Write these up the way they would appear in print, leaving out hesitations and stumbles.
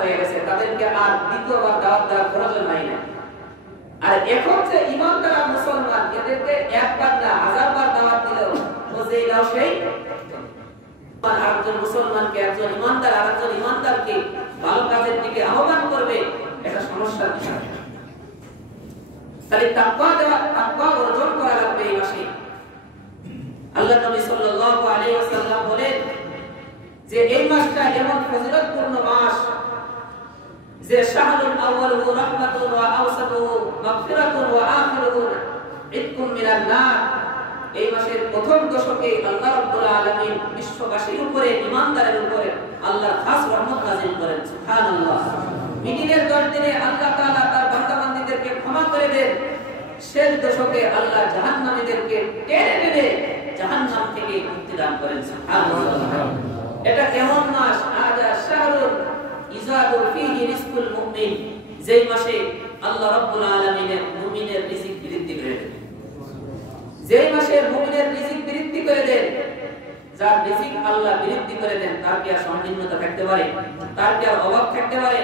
হয়ে গেছে, তাদেরকে আর দ্বিতীয়বার দাওয়াত দেওয়ার প্রয়োজন হয় না। আর এখন যে ইমানদার মুসলমান, এদেরকে একবার না হাজারবার দাওয়াত দিলেও বুঝেই নাও সেই আরেকজন মুসলমানকে, একজন ইমানদার আরেকজন ইমানদারকে ভালো কাজের দিকে আহ্বান করবে, এটা সমস্যার বিষয়। তাহলে তাকওয়া অর্জন করা লাগবে এই মাসে। আল্লাহ নবী সাল্লাল্লাহু আলাইহি ওয়াসাল্লাম বলেন যে এই মাসটা এমন ফজিলতপূর্ণ মাস যে শাহরুল আউয়ালুহু রাহমাতুন ওয়া আওসাতুহু মাগফিরাতুন ওয়া আখিরুহু ইতকুম মিনান নার। এই মাসের প্রথম দশকে আল্লাহ রাব্বুল আলামিন বিশ্ববাসীর উপরে, ঈমানদারের উপরে আল্লাহর খাস রহমত নাযিল করেন। সুবহানাল্লাহ। মিডিনের 10 দিনে আল্লাহ তাআলা তার বান্দা-বান্দীদেরকে ক্ষমা করে দেন। শেষ দশকে আল্লাহ জাহান্নামীদেরকে টেনে টেনে জাহান্নাম থেকে মুক্তি দান করেন। সুবহানাল্লাহ। এটা কেমন মাস? আযা শাহরুল ইযাদু ফীহি রিজকুল মুমিন, যেই মাসে আল্লাহ রাব্বুল আলামিনের মুমিনের রিজিক বৃদ্ধি করে দেন। যেই মাসে মুমিনের রিজিক বৃদ্ধি করে দেন, যার রিজিক আল্লাহ বৃদ্ধি করে দেন, তার কি আর সংকীর্ণতা থাকতে পারে? তার কি আর অভাব থাকতে পারে?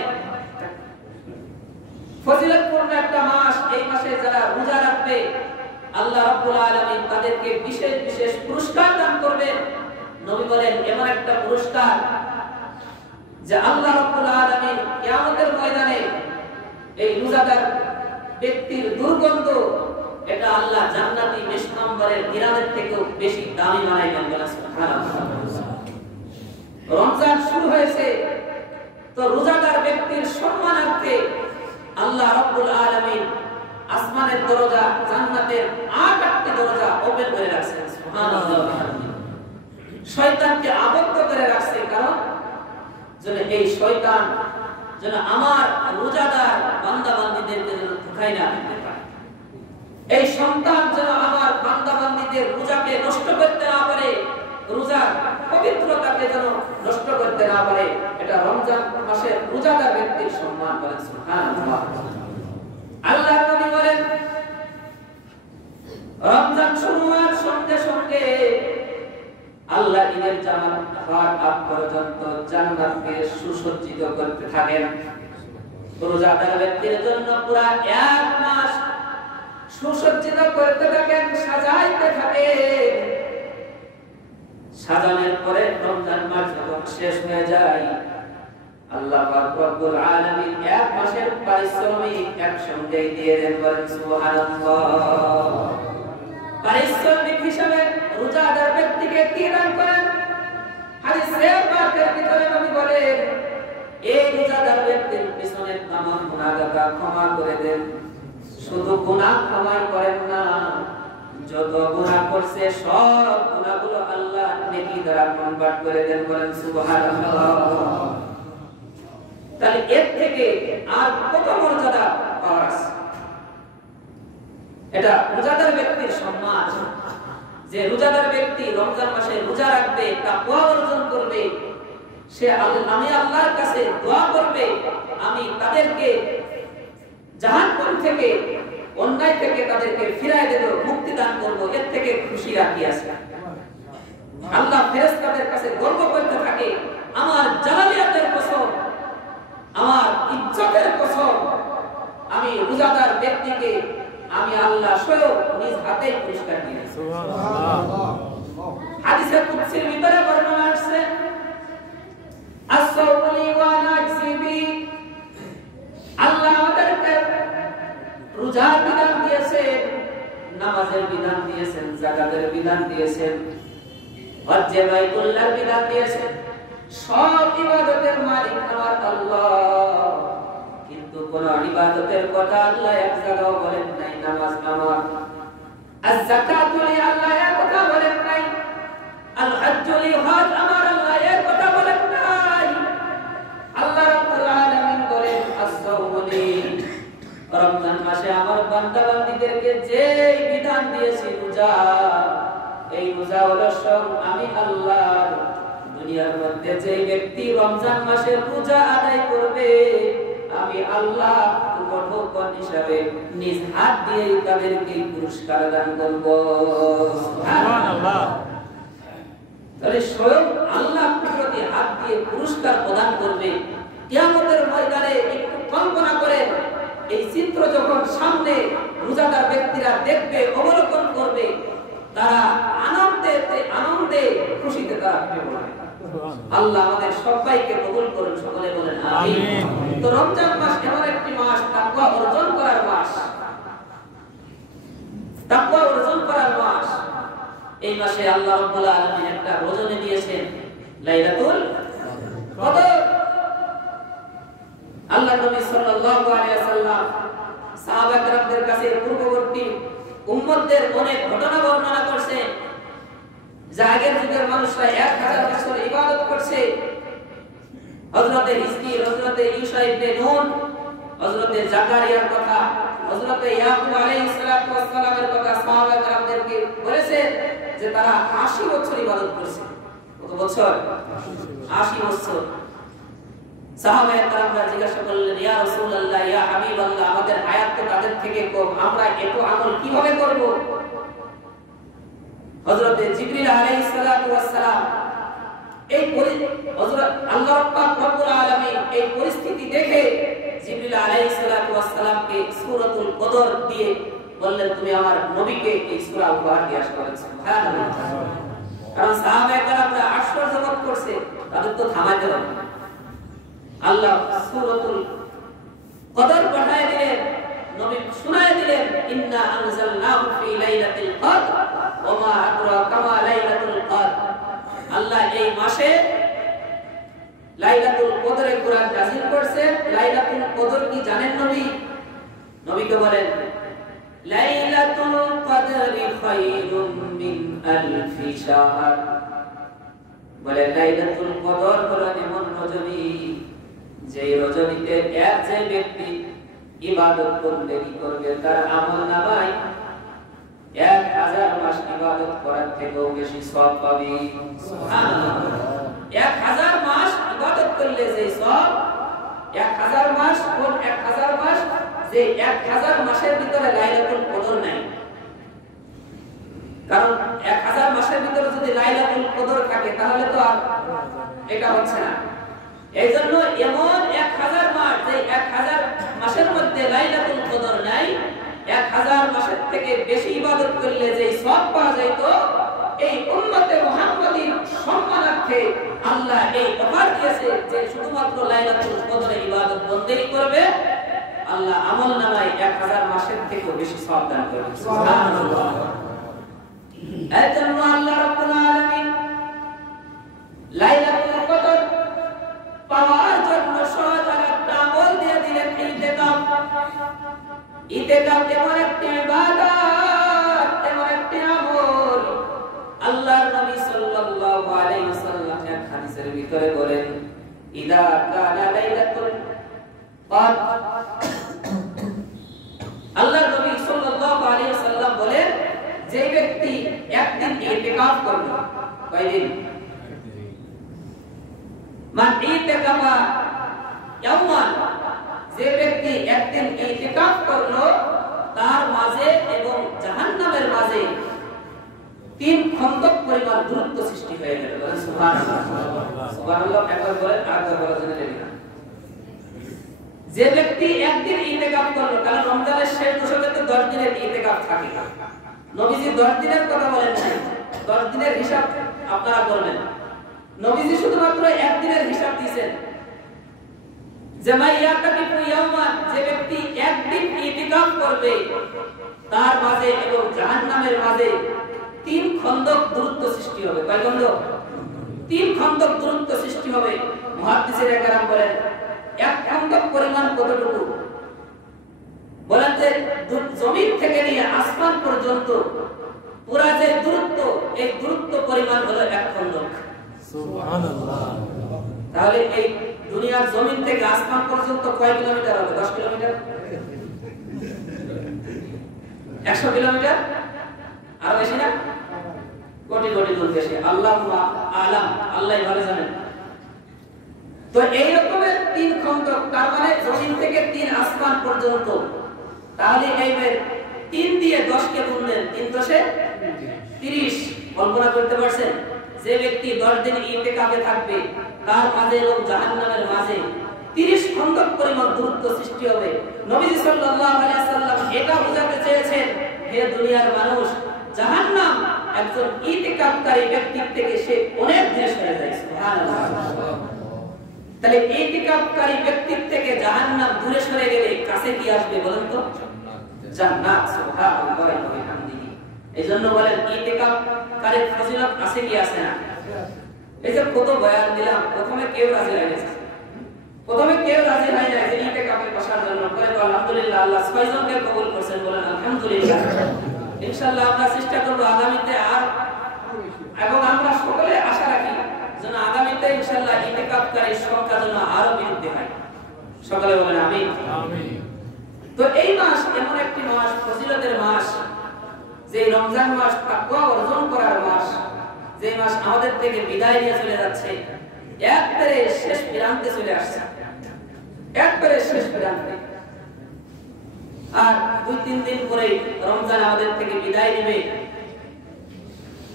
ফজিলতপূর্ণ একটা মাস। এই মাসে যারা রোজা রাখবে, আল্লাহ রাব্বুল আলামিন তাদেরকে বিশেষ বিশেষ পুরস্কার দান করবেন। নবী বলেন এমন একটা পুরস্কার যে আল্লাহ রাব্বুল আলামিন কিয়ামতের ময়দানে এই রোজাদার ব্যক্তির দুর্গন্ধ, এটা আল্লাহ জান্নাতি মিশনাম্বরের ঘিরানের থেকেও বেশি দামি বানাইবেন। সুবহানাল্লাহ। রমজান শুরু হয়েছে, তো রোজাদার ব্যক্তির সম্মানার্থে আল্লাহ রাব্বুল আলামিন আসমানের দরজা, জান্নাতের 8টি দরজা ওপেন করে রাখছেন। সুবহানাল্লাহ। শয়তানকে আবদ্ধ করে রাখছে, কারণ যেন এই শয়তান যেন আমার রোজাদার বান্দা-বান্দীদেরকে যেন ধোঁকায় না দিতে পারে। এই সন্তান যেন আমার বান্দা-বান্দীদের রোজাকে নষ্ট করতে না পারে, রোজার পবিত্রতাকে যেন নষ্ট করতে না পারে। এটা রমজান মাসের রোজাদার ব্যক্তির সম্মান করেন। সুবহানাল্লাহ। আল্লাহর নবী বলেন রমজান শুরু হওয়ার সঙ্গে সঙ্গে আল্লাহ ঈদের জামাত হওয়ার আগ পর্যন্ত জান্নাতকে সুসজ্জিত করতে থাকেন। রোজাদার ব্যক্তির জন্য পুরো এক মাস সুসজ্জিত করতে থাকেন, সাজাইতে থাকেন। সাজানোর পরে রমজান মাস যখন শেষ হয়ে যায়, আল্লাহ পাক রব্বুল আলামিন এক মাসের পারিশ্রমিক একসঙ্গে দিয়ে দেন। বলেন সুবহানাল্লাহ। পারিশ্রমিক হিসাবে রোজাদার ব্যক্তিকে কি দান করেন? হাদিসে পাকের ভিতরে নবী বলেন এই রোজাদার ব্যক্তির পিছনে তামাম গুনাহগাতা ক্ষমা করে দেন। শুধু গুনাহ ক্ষমা করেন না, যত গুনাহ করছে সব গুনাহগুলো আল্লাহ নেকি দ্বারা কনভার্ট করে দেন। বলেন সুবহানাল্লাহ। তাহলে এর থেকে আর কত মর্যাদা পাওয়ার আছে? এটা রোজাদার ব্যক্তির সম্মান, যে রোজাদার ব্যক্তি রমজান মাসে রোজা রাখবে, তাকওয়া অর্জন করবে, সে আমি আল্লাহর কাছে দোয়া করবে আমি তাদেরকে জাহান্নাম থেকে, অন্যায় থেকে তাদেরকে ফিরায় দেব, মুক্তি দান করব। এর থেকে খুশি আর কি আছে? আল্লাহ ফেরেশতাদের কাছে গর্ব করতে থাকে, আমার জালালিয়াতের কসম, আমার ইজ্জতের কসম, আমি রোজাদার ব্যক্তিকে আমি আল্লাহ স্বয়ং নিজ হাতে পুরস্কার দিয়েছি। সুবহানাল্লাহ। হাদিসে কুদসির ভিতরে বর্ণনা আছে আস-সাওমু লি ওয়া আনা আজজি বি। আল্লাহ আমাদেরকে রোজার বিধান দিয়েছেন, নামাজের বিধান দিয়েছেন, যাকাতের বিধান দিয়েছেন, হজ্জে বাইতুল্লাহর বিধান দিয়েছেন। সব ইবাদতের মালিক আমার আল্লাহ, কিন্তু কোন ইবাদতের কথা আল্লাহ এক জায়গাও বলেন নাই নামাজ আমার, আয-যাকাতু লি আল্লাহ এর কথা বলেন নাই, আল-হজ্জু লি হজ আমার আল্লাহ এর কথা বলেন নাই। আল্লাহ রাব্বুল আলামিন বলেন আস-সাওমু লি, রমজান মাসে আমার বান্দা-বান্দীদেরকে যে বিধান দিয়েছি রোজা, এই রোজা হলো স্বয়ং আমি আল্লাহ। দুনিয়ার মধ্যে যে ব্যক্তি রমজান মাসে রোজা আদায় করবে, আমি আল্লাহ উপঢৌকন হিসাবে নিজ হাত দিয়ে তাদেরকে পুরস্কার দান করব। সুবহানাল্লাহ। তাহলে স্বয়ং আল্লাহ প্রতি হাত দিয়ে পুরস্কার প্রদান করবে। কিয়ামতের রোজাদার ব্যক্তিরা দেখবে, অবলোকন করবে, তারা আনন্দে খুশিতে তারা আল্লাহ আমাদের সবাইকে কবুল করুন, সকলে বলেন আমিন। তো রমজান মাস এমন একটি মাস তাকওয়া অর্জন করার মাস, তাকওয়া অর্জন করার মাস। এই মাসে আল্লাহ রাব্বুল আলামিন একটা রজনী দিয়েছেন, লাইলাতুল কদর। আল্লাহ নবী সাল্লাল্লাহু আলাইহি ওয়াসাল্লাম সাহাবা کرامদের কাছে পূর্ববর্তী উম্মতদের অনেক ঘটনা বর্ণনা করছেন। আগের যুগের মানুষরা 1000 বছর ইবাদত করছে। হযরতে হিজকিল, হযরতে ঈসা ইবনে নূন, হযরতে জাকারিয়ার কথা, হযরতে ইয়াকুব আলাইহিস সালাতু ওয়াস সালামের কথা সাহাবা کرامদেরকে বলেছেন যে তারা 80 বছর ইবাদত করছে। কত বছর? 80 বছর। সাহাবায়ে کرامরা জিজ্ঞাসা করলেন, ইয়া রাসূলুল্লাহ, ইয়া হাবিবাল্লাহ, আমাদের হায়াত তো তাদের থেকে কম, আমরা এত আমল কিভাবে করব? হযরতে জিবরিল আলাইহিস সালাতু ওয়াস সালাম হযরত আল্লাহ পাক রব্বুল আলামিন এই পরিস্থিতি দেখে জিবরিল আলাইহিস সালাতু ওয়াস সালামকে সূরাতুল কদর দিয়ে বললেন, তুমি আমার নবীকে এই সূরা উপহার দিয়ে আসো। সুবহানাল্লাহ। কারণ সাহাবায়ে کرامরা আশ্চর্য বোধ করছে, তাদের তো থামাতে হবে। আল্লাহ সূরাতুল কদর পাঠিয়ে দিলেন, নবী শুনায়ে দিলেন, ইন্না আনজালনাহু ফি লাইলাতিল কদর ওয়া মা আদরাকা মা লাইলাতুল কদর। আল্লাহ এই মাসে লাইলাতুল কদরে কুরআন নাযিল করেছেন। লাইলাতুল কদর কি জানেন নবী? নবীকে বলেন, লাইলাতুল কদরি খায়রুম মিন আলফি শাহর। বলে লাইলাতুল কদর হলো এমন রজনী, যে রজনীতে এক যে ব্যক্তি ইবাদত করবে কি করবে, তার আমলনামায় 1000 মাস ইবাদত করার থেকেও বেশি সওয়াব পাবে। সুবহানাল্লাহ। 1000 মাস ইবাদত করলে যে সওয়াব, 1000 মাস কোন 1000 মাস, যে 1000 মাসের ভিতরে লাইলাতুল কদর নাই। কারণ 1000 মাসের ভিতরে যদি লাইলাতুল কদর থাকে তাহলে তো আর এটা হচ্ছে না। এইজন্য এমন 1000 মাস, যে 1000 মাসের মধ্যে লাইলাতুল কদর নাই, 1000 মাসের থেকে বেশি ইবাদত করলে যে সওয়াব পাওয়া যেত, এই উম্মতে মুহাম্মাদীর সম্মানার্থে আল্লাহ এই অফার দিয়েছে যে শুধুমাত্র লাইলাতুল কদরে ইবাদত বন্দেগী করবে, আল্লাহ আমলনামায় 1000 মাসের থেকেও বেশি সওয়াব দান করবে। সুবহানাল্লাহ। এজন্য আল্লাহ রাব্বুল আলামিন লাইলাতুল কদর পাওয়ার জন্য সহজ একটা আমল দিয়ে দিলেন, ইতিকাফ। ইতিকাফ এমন একটি ইবাদত, এমন একটি আমল। আল্লাহর নবী সাল্লাল্লাহু আলাইহি ওয়াসাল্লাম এক হাদিসের ভিতরে বলেন, ইদা কানা লাইলাতুল কদর। আল্লাহর নবী সাল্লাল্লাহু আলাইহি ওয়াসাল্লাম বলেন, যে ব্যক্তি একদিন ইতিকাফ করবে, কয়দিন? মান ইতিকাফা ইয়াওমান, যে ব্যক্তি একদিন ইতিকাফ করলো, তার মাঝে এবং জাহান্নামের মাঝে 3 খন্দক পরিমাণ দূরত্ব সৃষ্টি হয়ে গেল। সুবহানাল্লাহ। সুবহানাল্লাহ। একবার বলেন, আরেকবার বলার জন্য রেডি না। যে ব্যক্তি একদিন ইতিকাফ করলো, কারণ রমজানের শেষ দশকে তো 10 দিনের ইতিকাফ থাকে। নবীজি 10 দিনের কথা বলেন নাই, 10 দিনের হিসাব আপনারা করবেন। নবীজি শুধুমাত্র একদিনের হিসাব দিয়েছেন, যে মাইয়াতাকিফু ইয়াওমান, যে ব্যক্তি একদিন ইতিকাফ করবে, তার মাঝে এবং জাহান্নামের মাঝে 3 খন্দক দূরত্ব সৃষ্টি হবে। কয় খন্দক? 3 খন্দক দূরত্ব সৃষ্টি হবে। মুহাদ্দিসিনে কেরাম বলেন, এক খন্দক পরিমাণ কতটুকু? বলেন যে জমিন থেকে নিয়ে আসমান পর্যন্ত পুরা যে দূরত্ব, এই দূরত্ব পরিমাণ হলো এক খন্দক। সুবহানাল্লাহ। তাহলে এই দুনিয়ার জমিন থেকে আসমান পর্যন্ত কয় কিলোমিটার হবে? 10 কিলোমিটার? 100 কিলোমিটার? আর বেশি না? কোটি কোটি দূর বেশি। আল্লাহু আ'লাম, আল্লাহই ভালো জানেন। তো এই রকমের 3 খন্দক, তার মানে জমিন থেকে 3 আসমান পর্যন্ত। তাহলে এইবার 3 দিয়ে 10 কে গুণ দেন, 3 10 30। কল্পনা করতে পারছেন? যে ব্যক্তি 10 দিন ইতিকাফে থাকবে, তার মাঝে এবং জাহান্নামের মাঝে 30 খণ্ডক পরিমাণ দূরত্ব সৃষ্টি হবে। নবীজি সাল্লাল্লাহু আলাইহি ওয়াসাল্লাম এটা বোঝাতে চেয়েছেন, হে দুনিয়ার মানুষ, জাহান্নাম একজন ইতিকাফকারী ব্যক্তির থেকে সে অনেক দূরে সরে যায়। সুবহানাল্লাহ। তাহলে ইতিকাফকারী ব্যক্তির থেকে জাহান্নাম দূরে সরে গেলে কাছে কি আসবে বলেন তো? জান্নাত। সুবহানাল্লাহ ওয়া বিহামদিহি। এইজন্য বলেন ইতিকাফকারীর ফজিলত আছে কি আছে না? এই যে কত বয়ান দিলাম, প্রথমে কেউ রাজি হয় না, যে ইতিকাফে বসার জন্য। পরে তো আলহামদুলিল্লাহ আল্লাহ 6 জনকে কবুল করেছেন, বলেন আলহামদুলিল্লাহ। ইনশাআল্লাহ আমরা চেষ্টা করব আগামীতে আর, এবং আমরা সকলে আশা রাখি যেন আগামীতে ইনশাআল্লাহ ইতিকাফকারীর সংখ্যা যেন আরো বৃদ্ধি হয়। সকলে বলেন আমিন। তো এই মাস এমন একটি মাস, ফজিলতের মাস, যে রমজান মাস তাকওয়া অর্জন করার মাস, যে মাস আমাদের থেকে বিদায় নিয়ে চলে যাচ্ছে, একবারে শেষ প্রান্তে চলে আসছে, একবারে শেষ প্রান্তে। আর 2-3 দিন পরে রমজান আমাদের থেকে বিদায় নেবে।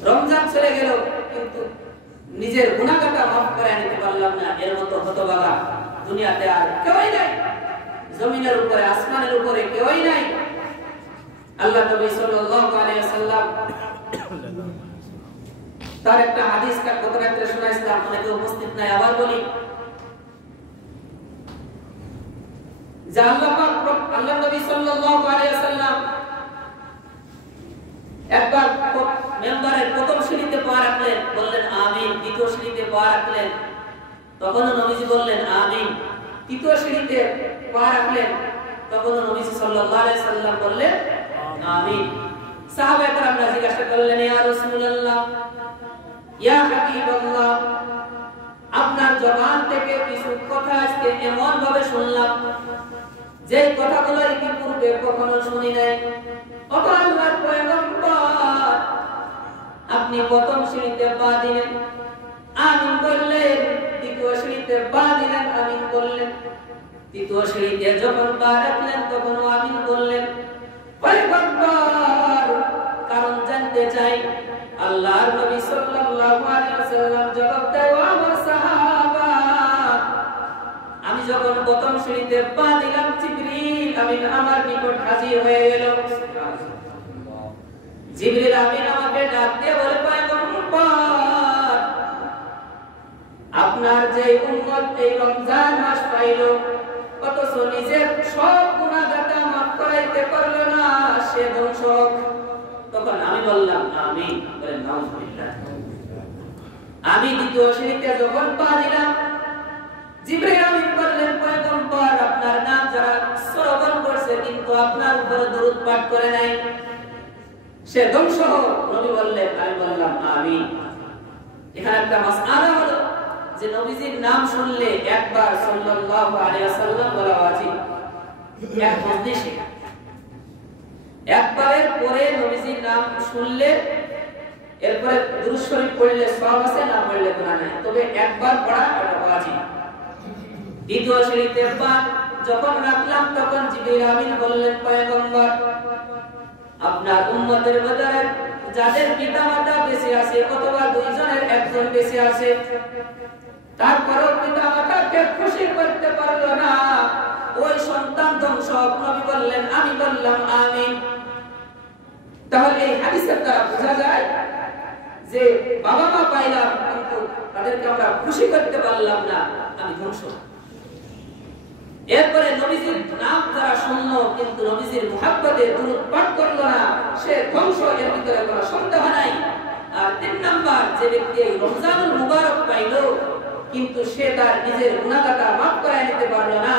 রমজান চলে গেল, কিন্তু নিজের গুনাহটা মাফ করে নিতে পারলাম না, এর মতো হতভাগা দুনিয়াতে আর কেউই নাই। জমিনের উপরে, আসমানের উপরে কেউই নাই। আল্লাহ নবী সাল্লাল্লাহু আলাইহি ওয়াসাল্লাম তার একটা হাদিস গত রাতে শোনাইছিলাম, অনেকে উপস্থিত নাই, আবার বলি। যে আল্লাহ নবী সাল্লাল্লাহু আলাইহি ওয়াসাল্লাম একবার মেম্বারের প্রথম সিঁড়িতে পা রাখলেন, বললেন আমিন। দ্বিতীয় সিঁড়িতে পা রাখলেন, তখনও নবীজি বললেন আমিন। তৃতীয় সিঁড়িতে পা রাখলেন, তখনও নবীজি সাল্লাল্লাহু আলাইহি ওয়াসাল্লাম বললেন আমিন। সাহাবায়ে কেরামরা জিজ্ঞাসা করলেন, ইয়া রাসূলুল্লাহ, ইয়া হাবিবাল্লাহ, আপনার জবান থেকে কিছু কথা আজকে এমন ভাবে শুনলাম যে কথাগুলো ইতিপূর্বে কখনো শুনি নাই। ওগো আল্লাহর পয়গম্বর, আপনি প্রথম সিঁড়িতে পা দিলেন, আমিন বললেন। দ্বিতীয় সিঁড়িতে পা দিলেন, আমিন বললেন। তৃতীয় সিঁড়িতে যখন পা রাখলেন, তখনও আমিন বললেন। পয়গম্বর, কারণ জানতে চাই। আল্লাহর নবী সাল্লাল্লাহু আলাইহি ওয়াসাল্লাম জবাব দেয়, আমার সাহাবা, আমি যখন প্রথম সিঁড়িতে পা দিলাম, জিবরিল আমিন আমার নিকট হাজির হয়ে গেল। জিবরিল আমিন আমাকে ডাক দিয়ে বলে, পয়গম্বর, আপনার যে উম্মত এই রমজান মাস পাইল, অথচ নিজের সব গুনাহগাতা মাফ করাইতে পারল না, সে ধ্বংস। তখন আমি বললাম আমিন। বলেন নাউজুবিল্লাহ। আমি দ্বিতীয় সিঁড়িতে যখন পা দিলাম, জিবরিল আমিন বললেন, পয়গম্বর, আপনার নাম যারা শ্রবণ করছে কিন্তু আপনার উপরে দরুদ পাঠ করে নাই, সে ধ্বংস হোক। নবী বললেন, আমি বললাম আমিন। এখানে একটা মাসআলা হলো যে নবীজির নাম শুনলে একবার সাল্লাল্লাহু আলাইহি ওয়াসাল্লাম বলা ওয়াজিব। এক মজলিসে একবারের পরে নবীজির নাম শুনলে এরপরে দুরূদ শরীফ পড়লে সওয়াব আছে, না পড়লে গুনাহ নাই, তবে একবার পড়া এটা ওয়াজিব। দ্বিতীয় সিঁড়িতে পা যখন রাখলাম, তখন জিবরিল আমিন বললেন, পয়গম্বর, আপনার উম্মতের মধ্যে যাদের পিতামাতা বেঁচে আছে অথবা দুইজনের একজন বেঁচে আছে, তারপরও পিতামাতাকে খুশি করতে পারলো না, ওই সন্তান ধ্বংস। নবী বললেন, আমি বললাম আমিন। তাহলে এই হাদিসের দ্বারা বোঝা যায় যে বাবা মা পাইলাম কিন্তু তাদেরকে আমরা খুশি করতে পারলাম না, আমি ধ্বংস। এরপরে নবীজির নাম যারা শুনলো কিন্তু নবীজির মুহাব্বতে দুরূদ পাঠ করলো না, সে ধ্বংস, এর ভিতরে কোনো সন্দেহ নাই। আর 3 নাম্বার, যে ব্যক্তি এই রমজানুল মুবারক পাইলো কিন্তু সে তার নিজের গুনাহগাতা মাফ করায় নিতে পারলো না,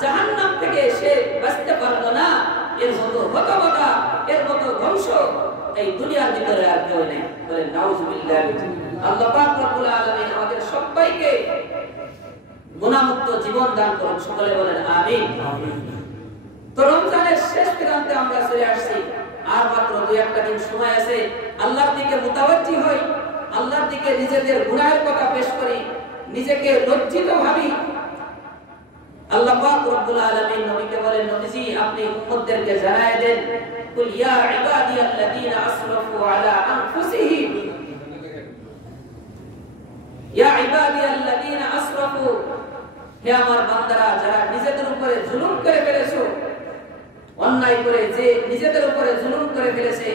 জাহান্নাম থেকে সে বাঁচতে পারলো না, এর মতো হতভাগা, এর মতো ধ্বংস এই দুনিয়ার ভিতরে আর কেউ নেই। বলেন নাউজুবিল্লাহ। আল্লাহ পাক রব্বুল আলামিন আমাদের সবাইকে গুনাহমুক্ত জীবন দান করুন। সকলে বলেন আমিন। তো রমজানের শেষ প্রান্তে আমরা চলে আসছি, আর মাত্র 2-1 দিন সময় আছে। আল্লাহর দিকে মুতাওয়াজ্জি হই, আল্লাহর দিকে নিজেদের গুনাহের কথা পেশ করি, নিজেকে লজ্জিত ভাবি। আল্লাহ পাক রব্বুল আলামিন নবীকে বলেন, নবীজি আপনি উম্মতদেরকে জানায় দেন, কুল ইয়া ইবাদিয়াল্লাযীনা আসরাফু আলা আনফুসিহিম, ইয়া ইবাদিয়াল্লাযীনা আসরাফু হে আমার বান্দারা যারা নিজেদের উপরে জুলুম করে ফেলেছো, অন্যায় করে যে নিজেদের উপরে জুলুম করে ফেলেছে,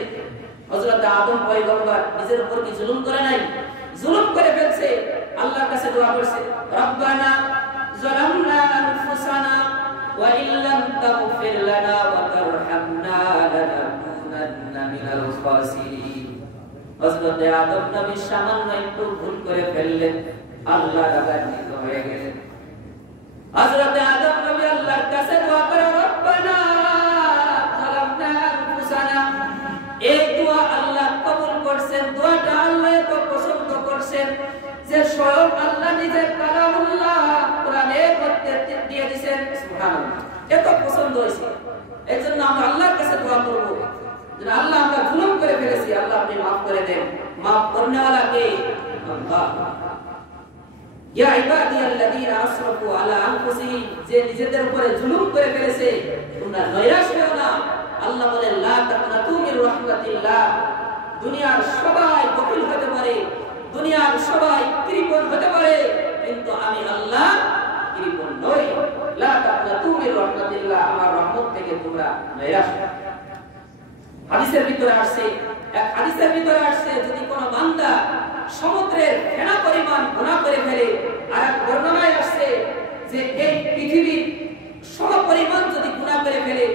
হযরত আদম পয়গম্বর নিজের উপর কি জুলুম করে নাই? জুলুম করে ফেলছে। আল্লাহর কাছে দোয়া করছে, রব্বানা যালামনা আনফুসানা ওয়া ইল্লাম তাগফির লানা ওয়া তারহামনা লানাকুনান্না মিনাল খাসিরিন। হযরত আদম নবী সামান্য একটু ভুল করে ফেললেন, আল্লাহ রাগান্বিত হয়ে গেলেন। হযরত আদম নবী আল্লাহর কাছে দোয়া করে, রব্বানা যালামনা আনফুসানা। এই দোয়া আল্লাহ কবুল করছেন। দোয়াটা আল্লাহ এত পছন্দ করছেন যে স্বয়ং আল্লাহ নিজে কালামুল্লাহ কোরআনের মধ্যে দিয়ে দিয়েছেন। সুবহানাল্লাহ, এত পছন্দ হয়েছে। এজন্য আমরা আল্লাহর কাছে দোয়া করব যে আল্লাহ আমরা জুলুম করে ফেলেছি, আল্লাহ আপনি maaf করে দেন। maaf করনে वाला কে? আল্লাহ। ইয়া ইবাদিয়াল্লাযীনা আসরাফু আলা আনফুসিহিম, যে নিজেদের উপরে জুলুম করে ফেলেছে, তোমরা নৈরাশ হও না। আল্লাহ বলেন, লা তাকনাতু মির রাহমাতিল্লাহ। দুনিয়ার সবাই বকিল হতে পারে, দুনিয়ার সবাই কৃপণ হতে পারে, কিন্তু আমি আল্লাহ কৃপণ নই। লা তাকনাতু মির রাহমাতিল্লাহ, আমার রহমত থেকে তোমরা নৈরাশ হও। হাদিসের ভিতরে আসছে, এক হাদিসের ভিতরে আসছে, যদি কোনো বান্দা সমুদ্রের ফেনা পরিমাণ গুনাহ করে ফেলে, আর এক বর্ণনায় আসছে যে এই পৃথিবীর সমপরিমাণ যদি গুনাহ করে ফেলে,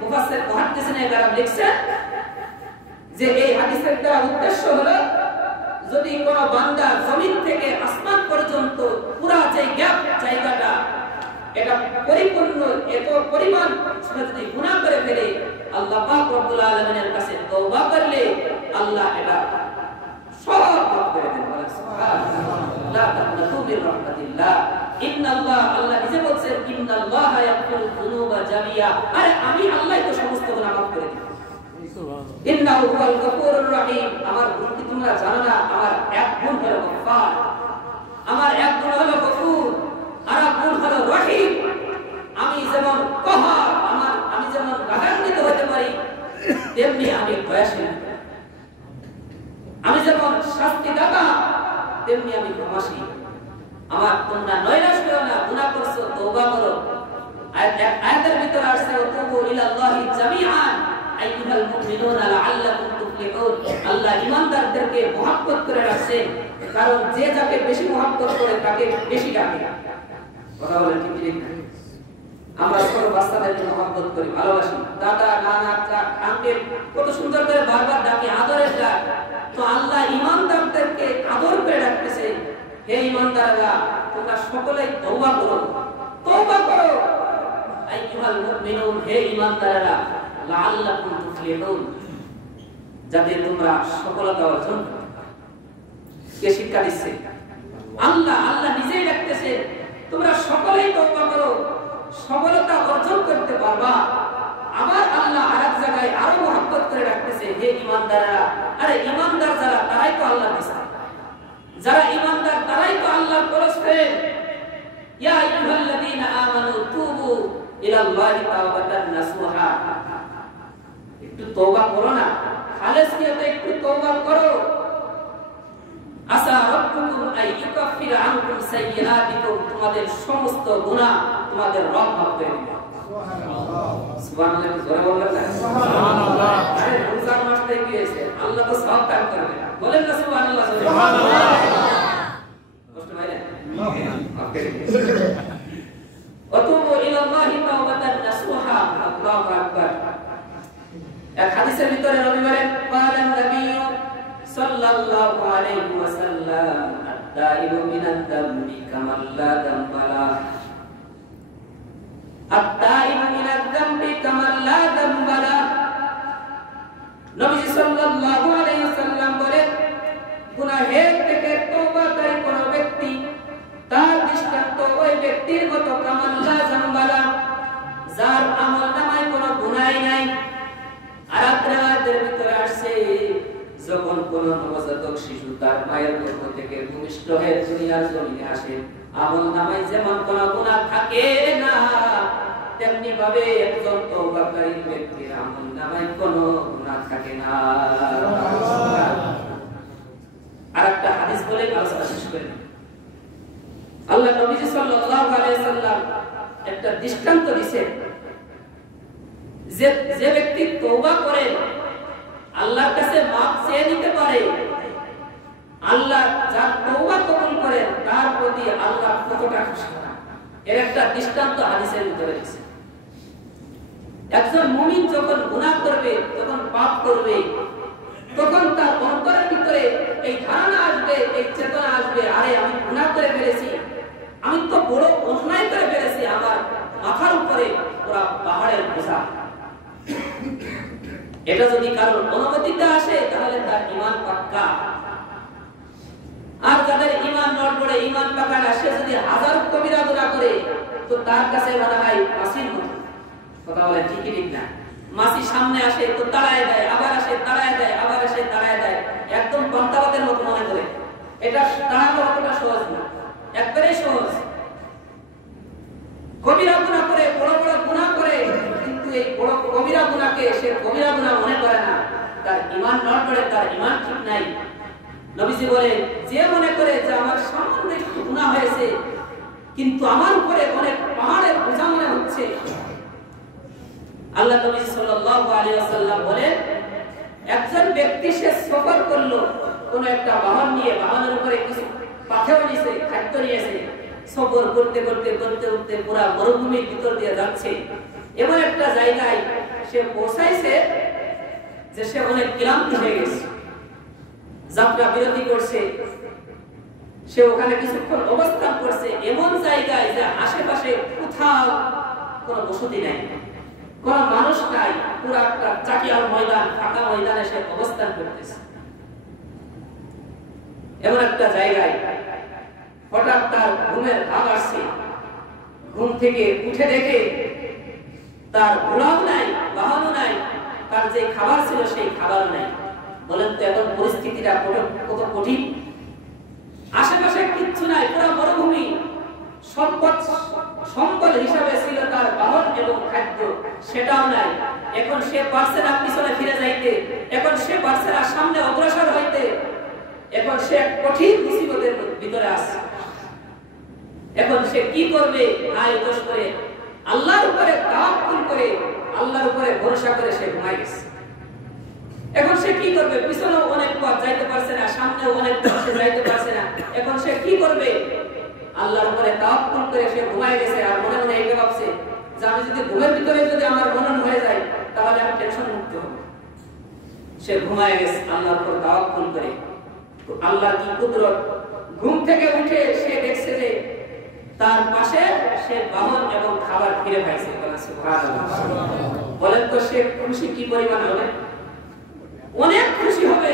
মুফাসসির মুহাদ্দিসিনে যারা লিখছেন যে এই হাদিসের দ্বারা উদ্দেশ্য হলো, যদি কোনো বান্দা জমিন থেকে আসমান পর্যন্ত পুরা যে গ্যাপ জায়গাটা এটা পরিপূর্ণ এত পরিমাণ যদি গুনাহ করে ফেলে, আল্লাহ পাক রব্বুল আলামিনের কাছে তওবা করলে আল্লাহ এটা সব মাফ করে দেন। সুবহানাল্লাহ, লা তাকনাতু মির রাহমাতিল্লাহ। ইন্নাল্লাহ, আল্লাহ নিজে বলেন, ইন্নাল্লাহা ইয়াগফিরু যুনুবা জামিয়া। আরে আমি আল্লাহ তো সমস্ত গুনাহ মাফ করে দিই। সুবহানাল্লাহ, ইন্নাহু হুয়াল গফুরুর রহিম। আমার গুণ কি তোমরা জানো না? আমার এক গুণ হলো গফফার, আমার এক গুণ হলো গফুর, আর এক গুণ হলো রহিম। আমি যেমন কহার, আমি যেমন রাগান্বিত হতে পারি, তেমনি আমি দয়াশীল। আমি যেমন শাস্তিদাতা, তেমনি আমি ক্ষমাশীল। আমার তোমরা নৈরাশ হও না, গুনাহ করছো তওবা করো। আয়াতের ভিতরে আসছে, ওয়াতুবু ইলাল্লাহি জামিআন আইয়ুহাল মুমিনুনা লাআল্লাকুম তুফলিহুন। আল্লাহ ঈমানদারদেরকে মহব্বত করে রাখছেন, কারণ যে যাকে বেশি মহব্বত করে তাকে বেশি ডাকে। কথা বলেন ঠিক ঠিক না? আমরা ছোট বাচ্চাদেরকে মহব্বত করি, ভালোবাসি, দাদা নানা আঙ্কেল কত সুন্দর করে বারবার ডাকে, আদরের ডাক। তো আল্লাহ ঈমানদারদেরকে আদর করে ডাকতেছে, হে ঈমানদাররা তোমরা সকলেই তওবা করো, তওবা করো। আইয়ুহাল মুমিনুন, হে ঈমানদাররা, লাআল্লাকুম তুফলিহুন, যাতে তোমরা সফলতা অর্জন করো। কে শিক্ষা দিচ্ছে? আল্লাহ। আল্লাহ নিজেই ডাকতেছে, তোমরা সকলেই তওবা করো, সফলতা অর্জন করতে পারবা। আমার আল্লাহ আরেক জায়গায় আরো মহব্বত করে রাখতেছে, হে ঈমানদাররা। আরে ঈমানদার যারা, তারাই তো আল্লাহর কাছে, যারা ঈমানদার তারাই তো আল্লাহর পরস্পরে। ইয়া আইয়ুহাল্লাযীনা আমানু তুবু ইলাল্লাহি তাওবাতান নাসুহা। একটু তওবা করো না, খালেস নিয়তে একটু তওবা করো। আসা রাব্বুকুম আই ইউকাফিরা আনকুম সাইয়্যাতিকুম, তোমাদের সমস্ত গুনাহ তোমাদের রব মাফ করে দিবেন। সুবহানাল্লাহ, সুবহানাল্লাহ, জোরে বলবেন না? সুবহানাল্লাহ। আরে রমজান মাসে কি হয়েছে? আল্লাহ তো সব দান করবে, বলেন না সুবহানাল্লাহ? সুবহানাল্লাহ। কষ্ট হয় না? মাফ করে দিবেন। ওয়াতুবু ইলাল্লাহি তাওবাতান নাসুহা। আল্লাহু আকবার। এক হাদিসের ভিতরে নবী বলেন, ক্বালান নবিয়্যু সাল্লাল্লাহু আলাইহি ওয়াসাল্লাম, আত-তাইবু মিনাদ দামবি কামান লা দামবা লাহ। আত-তাইবু মিনাদ দামবি কামান লা দামবা লাহ। নবী সাল্লাল্লাহু আলাইহি ওয়াসাল্লাম বলেন, গুনাহের থেকে তওবাকারী কোন ব্যক্তি, তার দৃষ্টান্ত ওই ব্যক্তির মতো কামান লা দামবা লাহ, যার আমলনামায় কোনো গুনাহই নাই। আর আপনাদের ভিতরে আসছে, যখন কোন নবজাতক শিশু তার মায়ের গর্ভ থেকে ভূমিষ্ঠ হয়ে দুনিয়ার জমিনে আসে, আমলনামায় যেমন কোনো গুনাহ থাকে না, তেমনি ভাবে একজন তওবাকারী ব্যক্তির আমলনামায় কোনো গুনাহ থাকে না। আরেকটা হাদিস বলে আলোচনা শেষ করি। আল্লাহ নবীজি সাল্লাল্লাহু আলাইহি সাল্লাম একটা দৃষ্টান্ত দিয়েছেন যে ব্যক্তি তওবা করে আল্লাহর কাছে মাফ চেয়ে নিতে পারে, আল্লাহ যার তওবা কবুল করেন তার প্রতি আল্লাহ কতটা খুশি হন, এর একটা দৃষ্টান্ত হাদিসের ভিতরে আছে। একজন মুমিন যখন গুনাহ করবে, যখন পাপ করবে, তখন তার অন্তরের ভিতরে এই ধারণা আসবে, এই চেতনা আসবে, আরে আমি গুনাহ করে ফেলেছি, আমি তো বড় অন্যায় করে ফেলেছি, আমার মাথার উপরে পুরা পাহাড়ের বোঝা। এটা যদি কারোর অনুমতিতে আসে তাহলে তার ঈমান পাক্কা। আর যাদের ঈমান নড়বড়ে, ঈমান পাকা না, সে যদি হাজার কবিরা গুনাহ করে তো তার কাছে মনে হয় মাসির মতো। কথা বলে ঠিকই ঠিক না? মাসি সামনে আসে তো তাড়ায় দেয়, আবার আসে তাড়ায় দেয়, আবার আসে তাড়ায় দেয়, একদম পন্তাবাদের মতো মনে করে। এটা তাড়ানো অতটা সহজ না, একবারেই সহজ। কবিরা গুনাহ করে, বড় বড় গুনাহ করে, কিন্তু এই বড় কবিরা গুনাহকে সে কবিরা গুনাহ মনে করে না, তার ঈমান নড়বড়ে, তার ঈমান ঠিক নাই। নবীজি বলেন, যে মনে করে যে আমার সামান্য একটু গুনাহ হয়েছে কিন্তু আমার উপরে অনেক পাহাড়ের বোঝা মনে হচ্ছে, আল্লাহ নবী সাল্লাল্লাহু আলাইহি ওয়াসাল্লাম বলেন, একজন ব্যক্তি সে সফর করলো কোন একটা বাহন নিয়ে, বাহনের উপরে কিছু পাথেও নিয়েছে, খাদ্য নিয়েছে, সফর করতে করতে করতে করতে পুরা মরুভূমির ভিতর দিয়ে যাচ্ছে। এমন একটা জায়গায় সে পৌঁছাইছে যে সে অনেক ক্লান্ত হয়ে গেছে, যাত্রা বিরতি করছে, সে ওখানে কিছুক্ষণ অবস্থান করছে এমন জায়গায় যে আশেপাশে কোথাও কোনো বসতি নাই, কোন মানুষ নাই, পুরো একটা চাটিয়াল ময়দান, ফাঁকা ময়দানে সে অবস্থান করতেছে। এমন একটা জায়গায় হঠাৎ তার ঘুমের ভাব আসছে, ঘুম থেকে উঠে দেখে তার ঘোড়াও নাই, বাহনও নাই, তার যে খাবার ছিল সেই খাবারও নাই। বলেন তো এখন পরিস্থিতিটা কত কঠিন। আশেপাশে কিচ্ছু নাই, পুরো মরুভূমি। সম্পদ হিসাবে ছিল তার বাহন এবং খাদ্য, সেটাও নাই। এখন সে পারছে না পিছনে ফিরে যাইতে, এখন সে পারছে না সামনে অগ্রসর হইতে, এখন সে কঠিন মুসিবতের ভিতরে আছে। এখন সে কি করবে? আয় দোষ করে, আল্লাহর উপরে তাওয়াক্কুল করে, আল্লাহর উপরে ভরসা করে সে ঘুমায় গেছে। এখন সে কি করবে? পিছনেও অনেক পথ যাইতে পারছে না, সামনেও অনেক পথ সে যাইতে পারছে না। এখন সে কি করবে? আল্লাহর উপরে তাওয়াক্কুল করে সে ঘুমায় গেছে। আর মনে মনে এটা ভাবছে যে আমি যদি ঘুমের ভিতরে যদি আমার মনন হয়ে যায় তাহলে আমি টেনশন মুক্ত হব। সে ঘুমায় গেছে আল্লাহর উপর তাওয়াক্কুল করে। তো আল্লাহর কি কুদরত! ঘুম থেকে উঠে সে দেখছে যে তার পাশে সে বাহন এবং খাবার ফিরে পাইছে। সুবহানাল্লাহ! বলেন তো সে খুশি কি পরিমাণ হবে? অনেক খুশি হবে।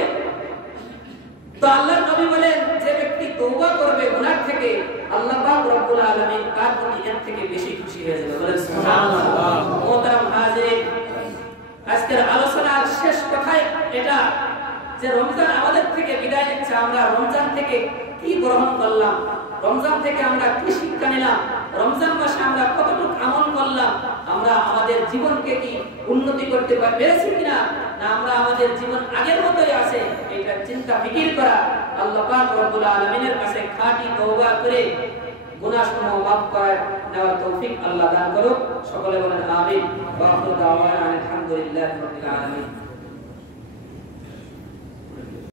তো আল্লাহর নবী বলেন, যে ব্যক্তি তওবা করবে গুনাহ থেকে, আল্লাহ পাক রব্বুল আলামিন তার প্রতি এর থেকে বেশি খুশি হয়ে যাবে। বলেন সুবহানাল্লাহ! মুহতারাম হাজিরিন, আজকের আলোচনার শেষ কথাই এটা যে রমজান আমাদের থেকে বিদায় নিচ্ছে। আমরা রমজান থেকে কি গ্রহণ করলাম? রমজান থেকে আমরা কি শিক্ষা নিলাম? রমজান মাসে আমরা কতটুকু আমল করলাম? আমরা আমাদের জীবনকে কি উন্নতি করতে পেরেছি কিনা, না আমরা আমাদের জীবন আগের মতোই আছে, এটা চিন্তা ফিকির করা। আল্লাহ পাক রব্বুল আলামিনের কাছে খাঁটি তওবা করে গুনাহসমূহ মাফ করে নেওয়ার তৌফিক আল্লাহ দান করুক। সকলে বলেন আমিন। ওয়া আখিরু দাওয়ানা আলহামদুলিল্লাহি রাব্বিল আলামিন।